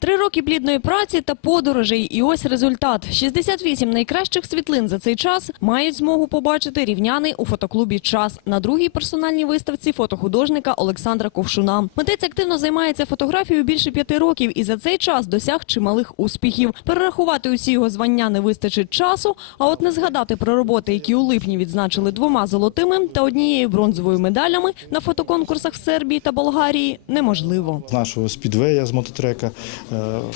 Три роки плідної праці та подорожей, і ось результат. 68 найкращих світлин за цей час мають змогу побачити рівняни у фотоклубі «Час» на другій персональній виставці фотохудожника Олександра Ковшуна. Митець активно займається фотографією більше п'яти років і за цей час досяг чималих успіхів. Перерахувати усі його звання не вистачить часу, а от не згадати про роботи, які у липні відзначили двома золотими та однією бронзовою медалями на фотоконкурсах в Сербії та Болгарії, неможливо. нашого спідвея з мототрека, мо-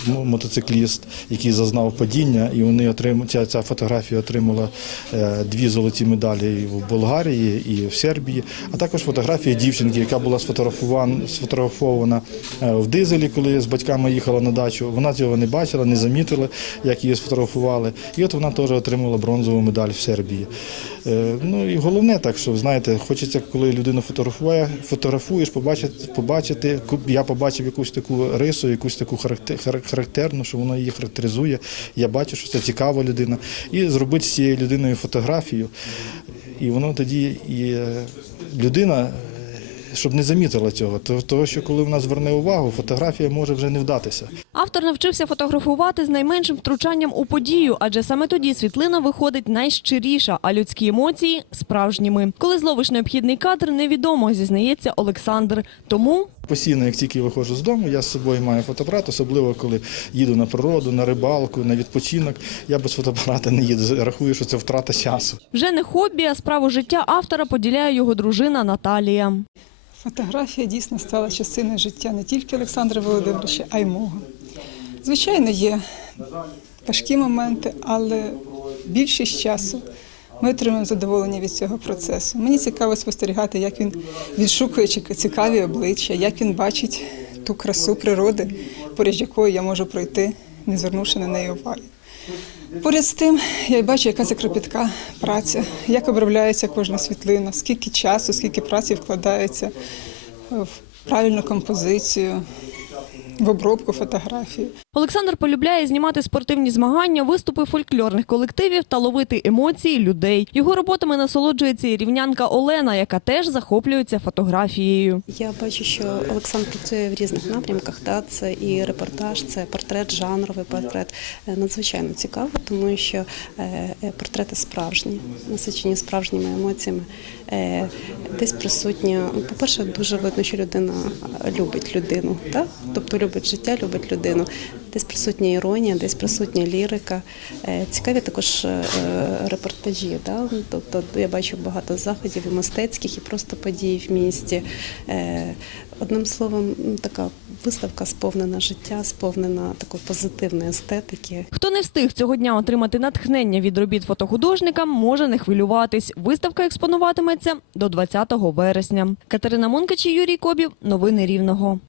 мотоцикліст, який зазнав падіння, і вони отримали ця, ця фотографія отримала е, дві золоті медалі в Болгарії і в Сербії. А також фотографія дівчинки, яка була сфотографована, е, в дизелі, коли з батьками їхала на дачу. Вона цього не бачила, не замітила, як її сфотографували. І от вона теж отримала бронзову медаль в Сербії. Е, Ну і головне, так що знаєте, хочеться, коли людину фотографує, фотографуєш, побачити, побачити. Я побачив якусь таку рису, якусь таку характер- хар- характерну, що воно її характеризує. Я бачу, що це цікава людина. І зробити з цією людиною фотографію. І воно тоді і е, людина. е, Щоб не замітила цього, То- того що коли вона зверне увагу, фотографія може вже не вдатися. Автор навчився фотографувати з найменшим втручанням у подію, адже саме тоді світлина виходить найщиріша, а людські емоції справжніми. Коли зловиш необхідний кадр, невідомо, зізнається Олександр. Тому Постійно, як тільки виходжу з дому, я з собою маю фотоапарат, особливо коли їду на природу, на рибалку, на відпочинок. Я без фотоапарата не їду. Рахую, що це втрата часу. вже не хобі, а справу життя автора поділяє його дружина Наталія. Фотографія дійсно стала частиною життя не тільки Олександра Володимировича, а й мого. Звичайно, є важкі моменти, але більшість часу ми отримуємо задоволення від цього процесу. Мені цікаво спостерігати, як він відшукує цікаві обличчя, як він бачить ту красу природи, поряд якою я можу пройти, не звернувши на неї уваги. Поряд з тим, я бачу, яка це кропітка праця, як обробляється кожна світлина, скільки часу, скільки праці вкладається в правильну композицію, в обробку фотографії. Олександр полюбляє знімати спортивні змагання, виступи фольклорних колективів та ловити емоції людей. Його роботами насолоджується і рівнянка Олена, яка теж захоплюється фотографією. Я бачу, що Олександр працює в різних напрямках. Та це і репортаж, це портрет, жанровий портрет. Е, Надзвичайно цікаво, тому що е, е, портрети справжні, насичені справжніми емоціями. Десь присутня. ну, По-перше, дуже видно, що людина любить людину, так? тобто любить життя, любить людину. Десь присутня іронія, десь присутня лірика. Е, Цікаві також е, репортажі. Да? Тобто я бачу багато заходів і мистецьких, і просто подій в місті. Е, Одним словом, така виставка сповнена життя, сповнена такої позитивної естетики. Хто не встиг цього дня отримати натхнення від робіт фотохудожника, може не хвилюватись. Виставка експонуватиметься до 20 вересня. Катерина Монкач і Юрій Кобів. Новини Рівного.